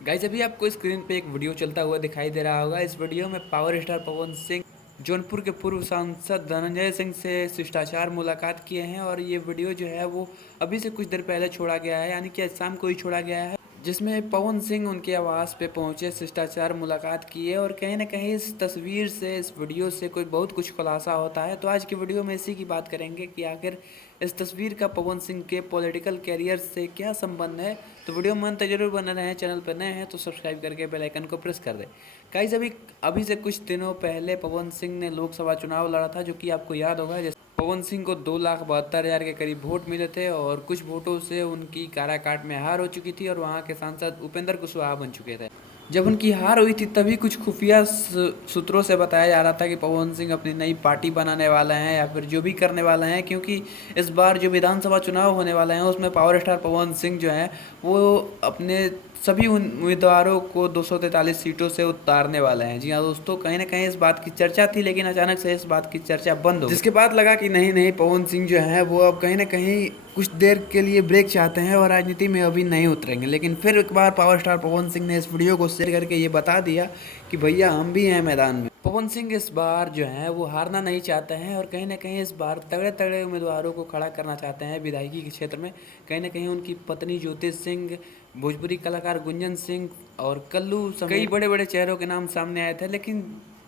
Guys अभी आपको screen पे एक वीडियो चलता हुआ दिखाई दे रहा होगा। इस वीडियो में पावर स्टार पवन सिंह जौनपुर के पूर्व सांसद धनंजय सिंह से शिष्टाचार मुलाकात किए हैं और ये वीडियो जो है वो अभी से कुछ देर पहले छोड़ा गया है, यानी कि आज शाम को ही छोड़ा गया है, जिसमें पवन सिंह उनके आवास पे पहुंचे, शिष्टाचार मुलाकात किए और कहीं ना कहीं इस तस्वीर से, इस वीडियो से कोई बहुत कुछ खुलासा होता है। तो आज की वीडियो में इसी की बात करेंगे कि आखिर इस तस्वीर का पवन सिंह के पॉलिटिकल कैरियर से क्या संबंध है। तो वीडियो में अंत जरूर बने रहें। चैनल पर नए हैं तो सब्सक्राइब करके बेल आइकन को प्रेस कर दें। गाइस अभी अभी से कुछ दिनों पहले पवन सिंह ने लोकसभा चुनाव लड़ा था, जो कि आपको याद होगा। जैसे पवन सिंह को 2,72,000 के करीब वोट मिले थे और कुछ वोटों से उनकी काराकाट में हार हो चुकी थी और वहाँ के सांसद उपेंद्र कुशवाहा बन चुके थे। जब उनकी हार हुई थी तभी कुछ खुफिया सूत्रों से बताया जा रहा था कि पवन सिंह अपनी नई पार्टी बनाने वाले हैं या फिर जो भी करने वाले हैं, क्योंकि इस बार जो विधानसभा चुनाव होने वाले हैं उसमें पावर स्टार पवन सिंह जो हैं वो अपने सभी उम्मीदवारों को 243 सीटों से उतारने वाले हैं। जी हाँ दोस्तों, कहीं ना कहीं इस बात की चर्चा थी, लेकिन अचानक से इस बात की चर्चा बंद हो गई, जिसके बाद लगा कि नहीं नहीं, पवन सिंह जो है वो अब कहीं ना कहीं कुछ देर के लिए ब्रेक चाहते हैं और राजनीति में अभी नहीं उतरेंगे। लेकिन फिर एक बार पावर स्टार पवन सिंह ने इस वीडियो को शेयर करके ये बता दिया कि भैया हम भी हैं मैदान में। पवन सिंह इस बार जो है वो हारना नहीं चाहते हैं और कहीं ना कहीं इस बार तगड़े तगड़े उम्मीदवारों को खड़ा करना चाहते हैं विधायकी के क्षेत्र में। कहीं ना कहीं उनकी पत्नी ज्योति सिंह, भोजपुरी कलाकार गुंजन सिंह और कल्लू समेत कई बड़े बड़े चेहरों के नाम सामने आए थे, लेकिन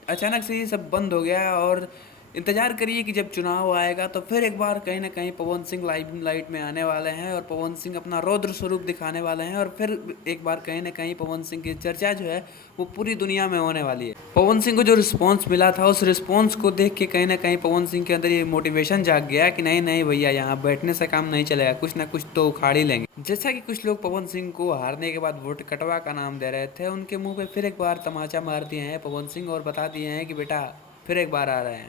अचानक से ये सब बंद हो गया। और इंतजार करिए कि जब चुनाव आएगा तो फिर एक बार कहीं ना कहीं पवन सिंह लाइट में आने वाले हैं और पवन सिंह अपना रौद्र स्वरूप दिखाने वाले हैं और फिर एक बार कहीं ना कहीं पवन सिंह की चर्चा जो है वो पूरी दुनिया में होने वाली है। पवन सिंह को जो रिस्पॉन्स मिला था उस रिस्पॉन्स को देख के कहीं ना कहीं पवन सिंह के अंदर ये मोटिवेशन जाग गया कि नहीं नहीं भैया, यहाँ बैठने से काम नहीं चलेगा, कुछ ना कुछ तो उखाड़ ही लेंगे। जैसा कि कुछ लोग पवन सिंह को हारने के बाद वोट कटवा का नाम दे रहे थे, उनके मुंह पे फिर एक बार तमाचा मार दिए हैं पवन सिंह और बता दिए हैं कि बेटा फिर एक बार आ रहे हैं।